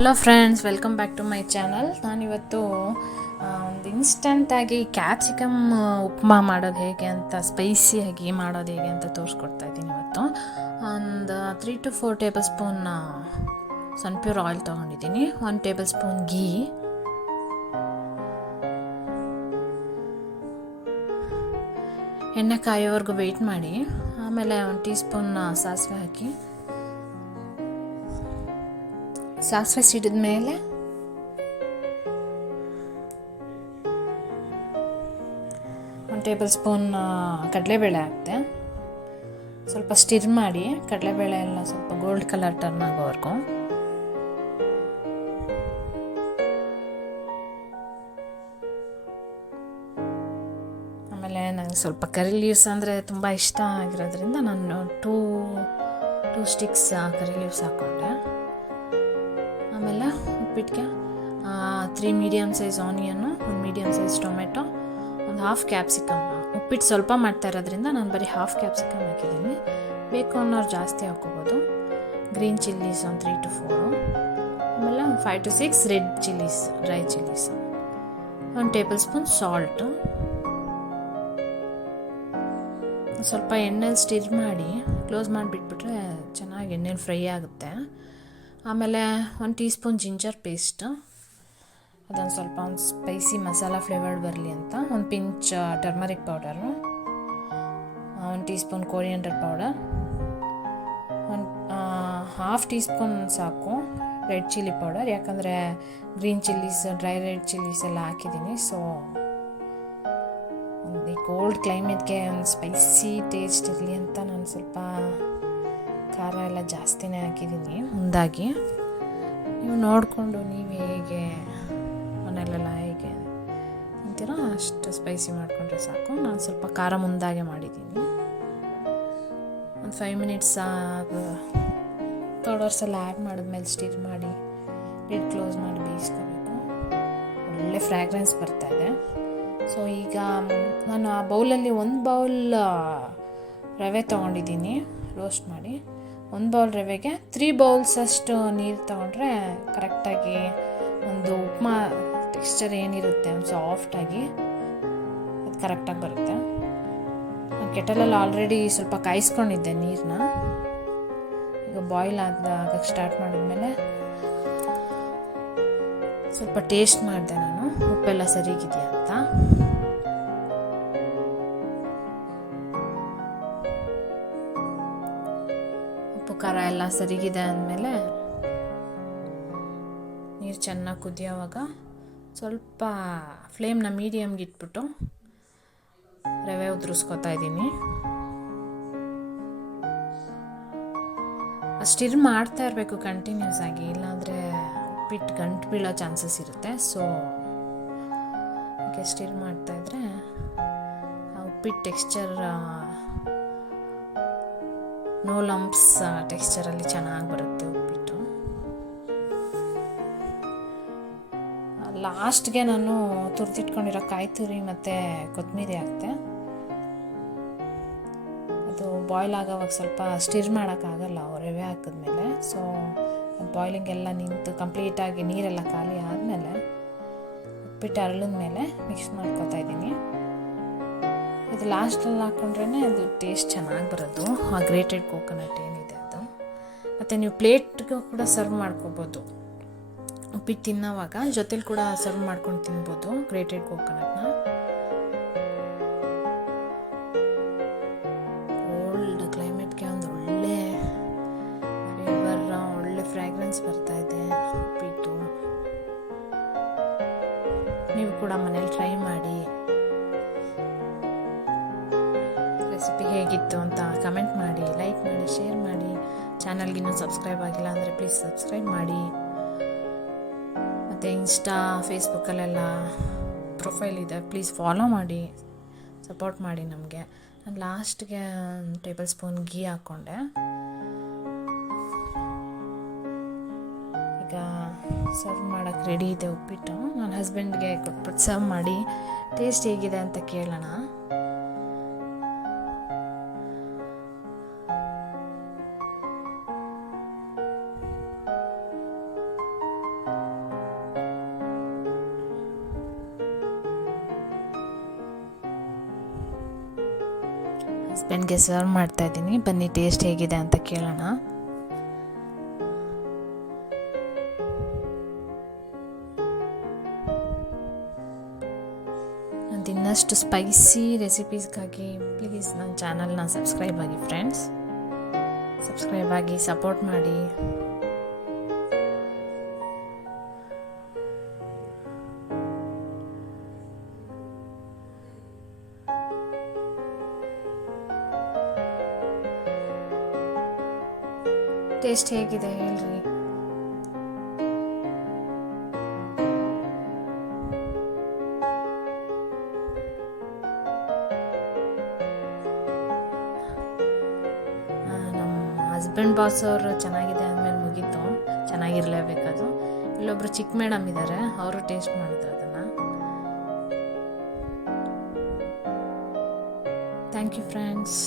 Hello friends, welcome back to my channel. ನಾನಿವತ್ತು ಒಂದು ಇನ್ಸ್ಟಂಟಾಗಿ capsicum upma ಮಾಡೋದು ಹೇಗೆ ಅಂತ, ಸ್ಪೈಸಿಯಾಗಿ ಮಾಡೋದು ಹೇಗೆ ಅಂತ ತೋರಿಸ್ಕೊಡ್ತಾ ಇದ್ದೀನಿ. ಇವತ್ತು ಒಂದು 3 to 4 table spoon Sunpure oil ತೊಗೊಂಡಿದ್ದೀನಿ. 1 ಟೇಬಲ್ ಸ್ಪೂನ್ ಗೀ, ಎಣ್ಣೆ ಕಾಯೋವರೆಗೂ ವೆಯ್ಟ್ ಮಾಡಿ. ಆಮೇಲೆ 1 ಟೀ ಸ್ಪೂನ್ ಸಾಸಿವೆ ಹಾಕಿ, ಸಾಸಿವೆ ಸಿಡಿದ ಮೇಲೆ ಒಂದು ಟೇಬಲ್ ಸ್ಪೂನ್ ಕಡಲೆಬೇಳೆ ಹಾಕ್ತೆ. ಸ್ವಲ್ಪ ಸ್ಟಿರ್ ಮಾಡಿ ಕಡಲೆಬೇಳೆ ಎಲ್ಲ ಸ್ವಲ್ಪ ಗೋಲ್ಡ್ ಕಲರ್ ಟರ್ನ್ ಆಗೋವರೆಗೂ. ಆಮೇಲೆ ನನಗೆ ಸ್ವಲ್ಪ ಕರಿ ಲೀವ್ಸ್ ಅಂದರೆ ತುಂಬ ಇಷ್ಟ ಆಗಿರೋದ್ರಿಂದ ನಾನು ಟೂ ಸ್ಟಿಕ್ಸ್ ಕರಿ ಲೀವ್ಸ್ ಹಾಕ್ಕೊಂಡೆ. ಆಮೇಲೆ ಉಪ್ಪಿಟ್ಟಿಗೆ 3 medium size onion, 1 medium size tomato, ಒಂದು ಹಾಫ್ ಕ್ಯಾಪ್ಸಿಕಮ್. ಉಪ್ಪಿಟ್ಟು ಸ್ವಲ್ಪ ಮಾಡ್ತಾ ಇರೋದ್ರಿಂದ ನಾನು ಬರೀ ಹಾಫ್ ಕ್ಯಾಪ್ಸಿಕಮ್ ಹಾಕಿದ್ದೀನಿ. ಬೇಕು ಅನ್ನೋರು ಜಾಸ್ತಿ ಹಾಕ್ಕೋಬೋದು. ಗ್ರೀನ್ ಚಿಲ್ಲೀಸ್ ಒಂದು 3 to 4, ಆಮೇಲೆ ಒಂದು 5 to 6 red chillies, dry chillies, 1 table spoon salt. ಸ್ವಲ್ಪ ಎಣ್ಣೆಲಿ ಸ್ಟಿರ್ ಮಾಡಿ ಕ್ಲೋಸ್ ಮಾಡಿಬಿಟ್ಬಿಟ್ರೆ ಚೆನ್ನಾಗಿ ಎಣ್ಣೆಲಿ ಫ್ರೈ ಆಗುತ್ತೆ. ಆಮೇಲೆ 1 ಟೀ ಸ್ಪೂನ್ ಜಿಂಜರ್ ಪೇಸ್ಟ್, ಅದೊಂದು ಸ್ವಲ್ಪ ಒಂದು ಸ್ಪೈಸಿ ಮಸಾಲ ಫ್ಲೇವರ್ಡ್ ಬರಲಿ ಅಂತ. 1 pinch turmeric powder, 1 tea spoon coriander powder, half tea spoon ಸಾಕು ರೆಡ್ ಚಿಲ್ಲಿ ಪೌಡರ್, ಯಾಕಂದರೆ green chillies, dry red chillies ಎಲ್ಲ ಹಾಕಿದ್ದೀನಿ. ಸೊ ಈ ಕೋಲ್ಡ್ ಕ್ಲೈಮೇಟ್ಗೆ ಒಂದು ಸ್ಪೈಸಿ ಟೇಸ್ಟ್ ಇರಲಿ ಅಂತ ನಾನು ಸ್ವಲ್ಪ ಖಾರ ಎಲ್ಲ ಜಾಸ್ತಿನೇ ಹಾಕಿದ್ದೀನಿ ಮುಂದಾಗಿ. ನೀವು ನೋಡಿಕೊಂಡು ನೀವು ಹೇಗೆ ಮನೆಯಲ್ಲೆಲ್ಲ ಹೇಗೆ ಅಂತೀರೋ ಅಷ್ಟು ಸ್ಪೈಸಿ ಮಾಡಿಕೊಂಡ್ರೆ ಸಾಕು. ನಾನು ಸ್ವಲ್ಪ ಖಾರ ಮುಂದಾಗೆ ಮಾಡಿದ್ದೀನಿ. ಒಂದು 5 ಮಿನಿಟ್ಸ್ ಪೌಡರ್ಸ್ ಎಲ್ಲ ಆ್ಯಡ್ ಮಾಡಿದ್ಮೇಲೆ ಸ್ಟಿರ್ ಮಾಡಿ ಲಿಡ್ ಕ್ಲೋಸ್ ಮಾಡಿ ಬೇಯಿಸ್ಕೋಬೇಕು. ಒಳ್ಳೆ ಫ್ರ್ಯಾಗ್ರೆನ್ಸ್ ಬರ್ತಾಯಿದೆ. ಸೊ ಈಗ ನಾನು ಆ ಬೌಲಲ್ಲಿ 1 ಬೌಲ್ ರವೆ ತೊಗೊಂಡಿದ್ದೀನಿ ರೋಸ್ಟ್ ಮಾಡಿ. 1 ಬೌಲ್ ರವೆಗೆ 3 ಬೌಲ್ಸ್ ಅಷ್ಟು ನೀರು ತೊಗೊಂಡ್ರೆ ಕರೆಕ್ಟಾಗಿ ಒಂದು ಉಪ್ಮಾ ಟೆಕ್ಸ್ಚರ್ ಏನಿರುತ್ತೆ ಒಂದು ಸಾಫ್ಟಾಗಿ ಅದು ಕರೆಕ್ಟಾಗಿ ಬರುತ್ತೆ. ನಾನು ಕೆಟಲಲ್ಲಿ ಆಲ್ರೆಡಿ ಸ್ವಲ್ಪ ಕಾಯಿಸ್ಕೊಂಡಿದ್ದೆ ನೀರನ್ನ. ಈಗ ಬಾಯ್ಲ್ ಆಗಕ್ಕೆ ಸ್ಟಾರ್ಟ್ ಮಾಡಿದ್ಮೇಲೆ ಸ್ವಲ್ಪ ಟೇಸ್ಟ್ ಮಾಡಿದೆ ನಾನು, ಉಪ್ಪೆಲ್ಲ ಸರಿಗಿದೆಯಾ ಅಂತ. ಉಪ್ಪು ಖಾರ ಎಲ್ಲ ಸರಿಗಿದೆ ಅಂದಮೇಲೆ ನೀರು ಚೆನ್ನಾಗಿ ಕುದಿಯೋವಾಗ ಸ್ವಲ್ಪ ಫ್ಲೇಮ್ನ ಮೀಡಿಯಮ್ಗೆ ಇಟ್ಬಿಟ್ಟು ರವೆ ಉದುರಿಸ್ಕೊತಾ ಇದ್ದೀನಿ. ಸ್ಟಿರ್ ಮಾಡ್ತಾ ಇರಬೇಕು ಕಂಟಿನ್ಯೂಸ್ ಆಗಿ, ಇಲ್ಲಾಂದರೆ ಉಪ್ಪಿಟ್ಟು ಗಂಟು ಬೀಳೋ ಚಾನ್ಸಸ್ ಇರುತ್ತೆ. ಸೊ ಸ್ಟಿರ್ ಮಾಡ್ತಾಯಿದ್ರೆ ಆ ಉಪ್ಪಿಟ್ಟು ಟೆಕ್ಸ್ಚರ್ ನೋ ಲಂಪ್ಸ್ ಟೆಕ್ಸ್ಚರಲ್ಲಿ ಚೆನ್ನಾಗಿ ಬರುತ್ತೆ ಉಪ್ಪಿಟ್ಟು. ಲಾಸ್ಟ್ಗೆ ನಾನು ತುರಿದಿಟ್ಕೊಂಡಿರೋ ಕಾಯಿ ತುರಿ ಮತ್ತು ಕೊತ್ತಂಬರಿ ಹಾಕ್ತೆ. ಅದು ಬಾಯ್ಲ್ ಆಗೋವಾಗ ಸ್ವಲ್ಪ ಸ್ಟಿರ್ ಮಾಡೋಕ್ಕಾಗಲ್ಲ ರವೆ ಹಾಕಿದ್ಮೇಲೆ. ಸೊ ಬಾಯ್ಲಿಂಗ್ ಎಲ್ಲ ನಿಂತು ಕಂಪ್ಲೀಟಾಗಿ ನೀರೆಲ್ಲ ಖಾಲಿ ಆದಮೇಲೆ ಉಪ್ಪಿಟ್ಟು ಅರಳಿದ ಮೇಲೆ ಮಿಕ್ಸ್ ಮಾಡ್ಕೊತಾ ಇದ್ದೀನಿ. ಇದು ಲಾಸ್ಟಲ್ಲಿ ಹಾಕ್ಕೊಂಡ್ರೇ ಅದು ಟೇಸ್ಟ್ ಚೆನ್ನಾಗಿ ಬರೋದು, ಆ ಗ್ರೇಟೆಡ್ ಕೋಕೋನಟ್ ಏನಿದೆ ಅದು. ಮತ್ತು ನೀವು ಪ್ಲೇಟ್ಗೂ ಕೂಡ ಸರ್ವ್ ಮಾಡ್ಕೋಬೋದು. ಉಪ್ಪಿಟ್ಟು ತಿನ್ನೋವಾಗ ಜೊತೆಲಿ ಕೂಡ ಸರ್ವ್ ಮಾಡ್ಕೊಂಡು ತಿನ್ಬೋದು ಗ್ರೇಟೆಡ್ ಕೋಕೋನಟ್ನ. ಕೋಲ್ಡ್ ಕ್ಲೈಮೇಟ್ಗೆ ಒಂದು ಒಳ್ಳೆ ಫ್ಲೇವರ್, ಒಳ್ಳೆ ಫ್ರ್ಯಾಗ್ರೆನ್ಸ್ ಬರ್ತಾಯಿದೆ ಉಪ್ಪಿಟ್ಟು. ನೀವು ಕೂಡ ಮನೇಲಿ ಟ್ರೈ ಮಾಡಿ. ರೆಸಿಪಿ ಹೇಗಿತ್ತು ಅಂತ ಕಮೆಂಟ್ ಮಾಡಿ, ಲೈಕ್ ಮಾಡಿ, ಶೇರ್ ಮಾಡಿ. ಚಾನಲ್ಗೆ ಇನ್ನೂ ಸಬ್ಸ್ಕ್ರೈಬ್ ಆಗಿಲ್ಲ ಅಂದರೆ ಪ್ಲೀಸ್ ಸಬ್ಸ್ಕ್ರೈಬ್ ಮಾಡಿ. ಮತ್ತು ಇನ್ಸ್ಟಾ, ಫೇಸ್ಬುಕ್ಕಲ್ಲೆಲ್ಲ ಪ್ರೊಫೈಲ್ ಇದೆ, ಪ್ಲೀಸ್ ಫಾಲೋ ಮಾಡಿ, ಸಪೋರ್ಟ್ ಮಾಡಿ ನಮಗೆ. ನಾನು ಲಾಸ್ಟ್ಗೆ 1 ಟೇಬಲ್ ಸ್ಪೂನ್ ಗೀ ಹಾಕ್ಕೊಂಡೆ. ಈಗ ಸರ್ವ್ ಮಾಡೋಕ್ಕೆ ರೆಡಿ ಇದೆ ಉಪ್ಪಿಟ್ಟು. ನನ್ನ ಹಸ್ಬೆಂಡ್ಗೆ ಕೊಟ್ಬಿಟ್ಟು ಸರ್ವ್ ಮಾಡಿ ಟೇಸ್ಟ್ ಹೇಗಿದೆ ಅಂತ ಕೇಳೋಣ. ಹಸ್ಬೆಂಡ್ಗೆ ಸರ್ವ್ ಮಾಡ್ತಾಯಿದ್ದೀನಿ. ಬನ್ನಿ ಟೇಸ್ಟ್ ಹೇಗಿದೆ ಅಂತ ಕೇಳೋಣ. ಇನ್ನಷ್ಟು ಸ್ಪೈಸಿ ರೆಸಿಪೀಸ್ಗಾಗಿ ಪ್ಲೀಸ್ ನನ್ನ ಚಾನಲ್ನ ಸಬ್ಸ್ಕ್ರೈಬ್ ಆಗಿ ಫ್ರೆಂಡ್ಸ್. ಸಬ್ಸ್ಕ್ರೈಬ್ ಆಗಿ ಸಪೋರ್ಟ್ ಮಾಡಿ. ಟೇಸ್ಟ್ ಹೇಗಿದೆ ಹೇಳ್ರಿ. ಹಸ್ಬೆಂಡ್ ಬಾಸ್ ಅವರು ಚೆನ್ನಾಗಿದೆ ಅಂದಮೇಲೆ ಮುಗೀತು, ಚೆನ್ನಾಗಿರಲೇಬೇಕದು. ಇಲ್ಲೊಬ್ರು ಚಿಕ್ಕ ಮೇಡಮ್ ಇದ್ದಾರೆ, ಅವರು ಟೇಸ್ಟ್ ಮಾಡಿದ್ರು ಅದನ್ನು. Thank you friends.